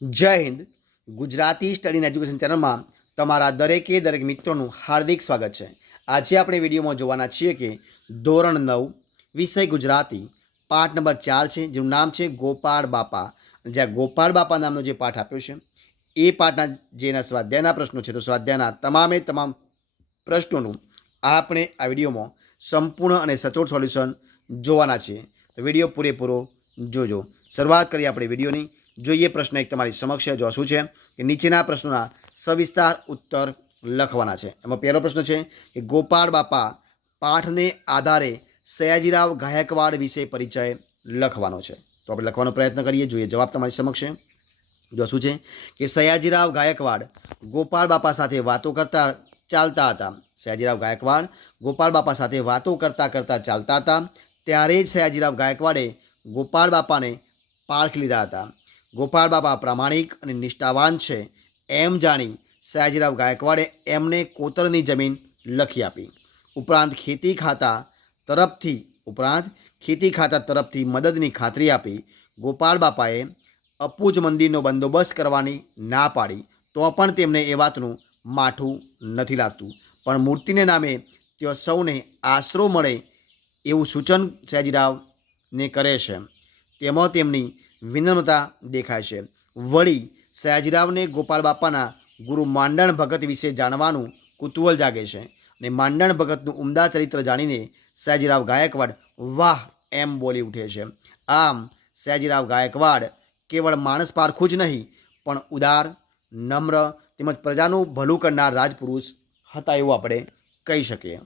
જય Hind. Gujarati study education ચેનલમાં તમારા દરેકે દરેક મિત્રોનું હાર્દિક સ્વાગત છે. આજે આપણે વિડીયોમાં જોવાના છીએ કે ધોરણ નવ, વિષય ગુજરાતી, પાઠ નંબર ચાર છે, જેનું નામ છે ગોપાળ બાપા. જ્યાં ગોપાળ બાપા નામનો જે પાઠ આપ્યો છે, એ પાઠના જેના સ્વાધ્યાયના પ્રશ્નો છે, તો સ્વાધ્યાયના તમામે તમામ પ્રશ્નોનું આપણે આ વિડીયોમાં સંપૂર્ણ અને સચોટ સોલ્યુશન જોવાના છીએ. તો વીડિયો પૂરેપૂરો જોજો. શરૂઆત કરીએ આપણે વિડીયોની. જોઈએ, પ્રશ્ન એક તમારી સમક્ષ જો શું છે કે નીચેના પ્રશ્નોના સવિસ્તાર ઉત્તર લખવાના છે. એમાં પહેલો પ્રશ્ન છે કે ગોપાળ બાપા પાઠને આધારે સયાજીરાવ ગાયકવાડ વિશે પરિચય લખવાનો છે. તો આપણે લખવાનો પ્રયત્ન કરીએ, જોઈએ જવાબ તમારી સમક્ષ છે. જો શું છે કે સયાજીરાવ ગાયકવાડ ગોપાળ બાપા સાથે વાતો કરતા ચાલતા હતા. સયાજીરાવ ગાયકવાડ ગોપાળ બાપા સાથે વાતો કરતા કરતા ચાલતા હતા. ત્યારે જ સયાજીરાવ ગાયકવાડે ગોપાળ બાપાને પારખ લીધા હતા. ગોપાળ બાપા પ્રામાણિક અને નિષ્ઠાવાન છે એમ જાણી સયાજીરાવ ગાયકવાડે એમને કોતરની જમીન લખી આપી. ઉપરાંત ખેતી ખાતા તરફથી, ઉપરાંત ખેતી ખાતા તરફથી મદદની ખાતરી આપી ગોપાળ બાપાએ અપૂજ મંદિરનો બંદોબસ્ત કરવાની ના પાડી તો પણ તેમને એ વાતનું માઠું નથી લાગતું. પણ મૂર્તિને નામે તેઓ સૌને આશરો મળે એવું સૂચન સયાજીરાવને કરે છે. તેમાં તેમની વિનમ્રતા દેખાય છે. વળી સયાજીરાવને ગોપાળ બાપાના ગુરુ માંડણ ભગત વિશે જાણવાનું કુતૂહલ જાગે છે અને માંડણ ભગતનું ઉમદા ચરિત્ર જાણીને સયાજીરાવ ગાયકવાડ વાહ એમ બોલી ઉઠે છે. આમ સયાજીરાવ ગાયકવાડ કેવળ માણસ પારખું જ નહીં, પણ ઉદાર, નમ્ર તેમજ પ્રજાનું ભલું કરનાર રાજપુરુષ હતા એવું આપણે કહી શકીએ.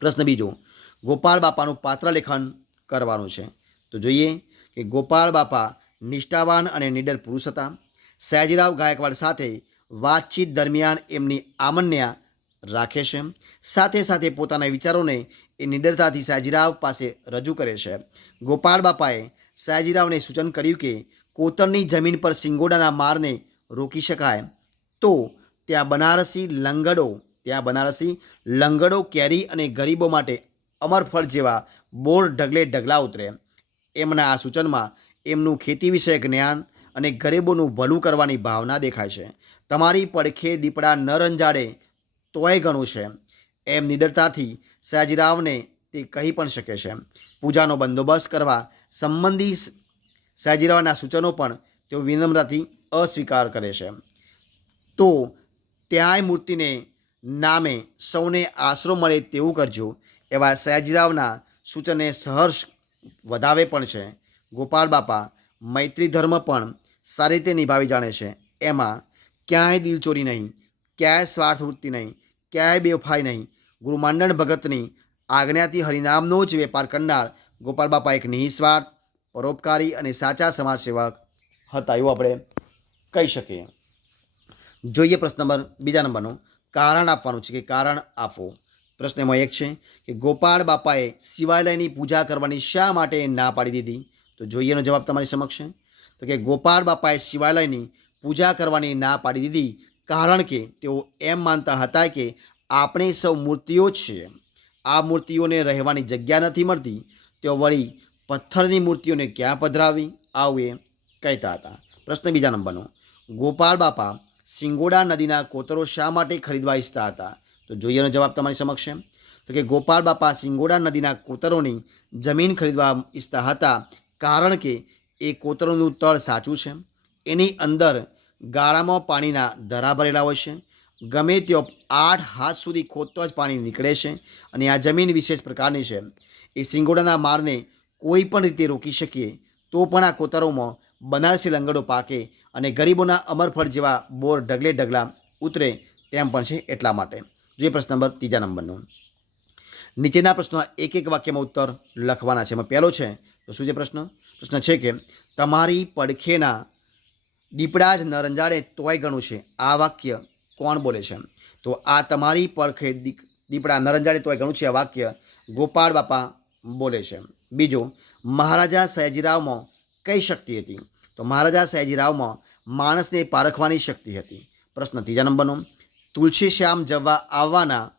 પ્રશ્ન બીજો ગોપાળ બાપાનું પાત્ર લેખન કરવાનું છે. તો જોઈએ કે ગોપાળ બાપા નિષ્ઠાવાન અને નિડર પુરુષ હતા. સયાજીરાવ ગાયકવાડ સાથે વાતચીત દરમિયાન એમની આમન્યા રાખે છે. સાથે સાથે પોતાના વિચારોને એ નિડરતાથી સયાજીરાવ પાસે રજૂ કરે છે. ગોપાળ બાપાએ સયાજીરાવને સૂચન કર્યું કે કોતરની જમીન પર સિંગોડાના મારને રોકી શકાય. તો ત્યાં બનારસી લંગડો, ત્યાં બનારસી લંગડો કેરી અને ગરીબો માટે અમરફળ જેવા બોર ઢગલે ઢગલા ઉતરે. એમના આ સૂચનમાં એમનું ખેતી વિષયક જ્ઞાન અને ગરીબોનું ભલું કરવાની ભાવના દેખાય છે. તમારી પડખે દીપડા ન રંજાડે તોય ઘણું છે. એમ નિડરતાથી સયાજીરાવને તે કહી પણ શકે છે. પૂજાનો બંદોબસ્ત કરવા સંબંધી સયાજીરાવના સૂચનો પણ તેઓ વિનમ્રતાથી અસ્વીકાર કરે છે. તો ત્યાંય મૂર્તિને નામે સૌને આશરો મળે તેવું કરજો એવા સયાજીરાવના સૂચને સહર્ષ વધાવે પણ છે. ગોપાળ બાપા મૈત્રી ધર્મ પણ સારી રીતે નિભાવી જાણે છે. એમાં ક્યાંય દિલચોરી નહીં, ક્યાંય સ્વાર્થ વૃત્તિ નહીં, ક્યાંય બેવફાઈ નહીં. ગુરુમાંડણ ભગતની આજ્ઞાથી હરિનામનો જ વેપાર કરનાર ગોપાળ બાપા એક નિઃસ્વાર્થ, પરોપકારી અને સાચા સમાજ સેવક હતા એવું આપણે કહી શકીએ. જોઈએ પ્રશ્ન નંબર, બીજા નંબરનું. કારણ આપવાનું છે કે કારણ આપો. પ્રશ્ન એમાં એક છે કે ગોપાળ બાપાએ શિવાલયની પૂજા કરવાની શા માટે ના પાડી દીધી? તો જોઈએ એનો જવાબ તમારી સમક્ષ છે. તો કે ગોપાળ બાપાએ શિવાલયની પૂજા કરવાની ના પાડી દીધી કારણ કે તેઓ એમ માનતા હતા કે આપણે સૌ મૂર્તિઓ છીએ. આ મૂર્તિઓને રહેવાની જગ્યા નથી મળતી. તેઓ વળી પથ્થરની મૂર્તિઓને ક્યાં પધરાવી? આવું એ કહેતા હતા. પ્રશ્ન બીજા નંબરનો. ગોપાળ બાપા સિંગોડા નદીના કોતરો શા માટે ખરીદવા ઈચ્છતા હતા? તો જોઈએ જવાબ તમારી સમક્ષ છે. તો કે ગોપાલ બાપા સિંગોડા નદીના કોતરોની જમીન ખરીદવા ઈચ્છતા હતા કારણ કે એ કોતરોનું તળ સાચું છે. એની અંદર ગાળામાં પાણીના ધરા ભરેલા હોય છે. ગમે તેઓ આઠ હાથ સુધી ખોદતો જ પાણી નીકળે છે અને આ જમીન વિશેષ પ્રકારની છે. એ સિંગોડાના મારને કોઈ પણ રીતે રોકી શકીએ તો પણ આ કોતરોમાં બનારસી લંગડો પાકે અને ગરીબોના અમરફળ જેવા બોર ઢગલે ઢગલા ઉતરે તેમ પણ છે એટલા માટે. જે પ્રશ્ન નંબર ત્રીજા નંબરનો. નીચેના પ્રશ્નો એક એક વાક્યમાં ઉત્તર લખવાના છે. એમાં પહેલો છે, તો શું છે પ્રશ્ન? પ્રશ્ન છે કે, તમારી પડખેના દીપડા જ ન તોય ગણું છે. આ વાક્ય કોણ બોલે છે? તો આ તમારી પડખે દીપડા ન તોય ગણું છે. આ વાક્ય ગોપાળ બાપા બોલે છે. બીજો, મહારાજા સયાજીરાવમાં કઈ શક્તિ હતી? તો મહારાજા સયાજીરાવમાં માણસને પારખવાની શક્તિ હતી. પ્રશ્ન ત્રીજા નંબરનો. તુલસી શ્યામ જવા આવવાના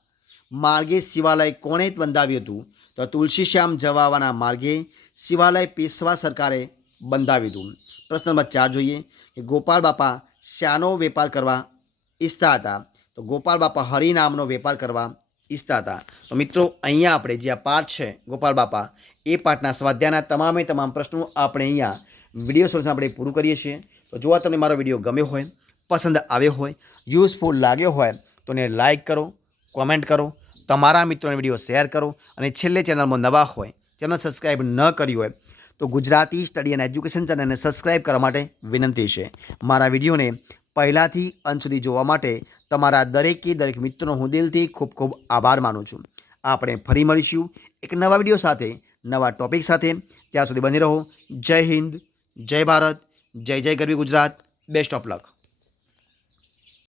માર્ગે શિવાલય કોણે બંધાવ્યું હતું? તો તુલસી શ્યામ જવા આવવાના માર્ગે શિવાલય પેશવા સરકારે બંધાવ્યું હતું. પ્રશ્ન નંબર ચાર જોઈએ કે ગોપાલ બાપા શાનો વેપાર કરવા ઈચ્છતા હતા? તો ગોપાલ બાપા હરિનામનો વેપાર કરવા ઈચ્છતા હતા. તો મિત્રો, અહીંયા આપણે જે આ પાઠ છે ગોપાલ બાપા, એ પાઠના સ્વાધ્યાયના તમામે તમામ પ્રશ્નો આપણે અહીંયા વીડિયો સોલ્યુશન આપણે પૂરું કરીએ છીએ. તો જો આ તમને મારો વીડિયો ગમ્યો હોય પસંદ આવ્યો હોય યુઝફુલ લાગ્યો હોય, તો એને લાઇક કરો કોમેન્ટ કરો, તમારા મિત્રોને વીડિયો શેર કરો, અને છેલ્લે ચેનલમાં નવા હોય, ચેનલ સબસ્ક્રાઈબ ન કરી હોય, તો ગુજરાતી સ્ટડી અને એજ્યુકેશન ચેનલને સબસ્ક્રાઈબ કરવા માટે વિનંતી છે. મારા વિડીયોને પહેલાંથી અંત સુધી જોવા માટે તમારા દરેકે દરેક મિત્રોનો હું દિલથી ખૂબ ખૂબ આભાર માનું છું. આપણે ફરી મળીશું એક નવા વીડિયો સાથે, નવા ટોપિક સાથે. ત્યાં સુધી બની રહો. જય હિન્દ, જય ભારત, જય જય ગરવી ગુજરાત. Best of luck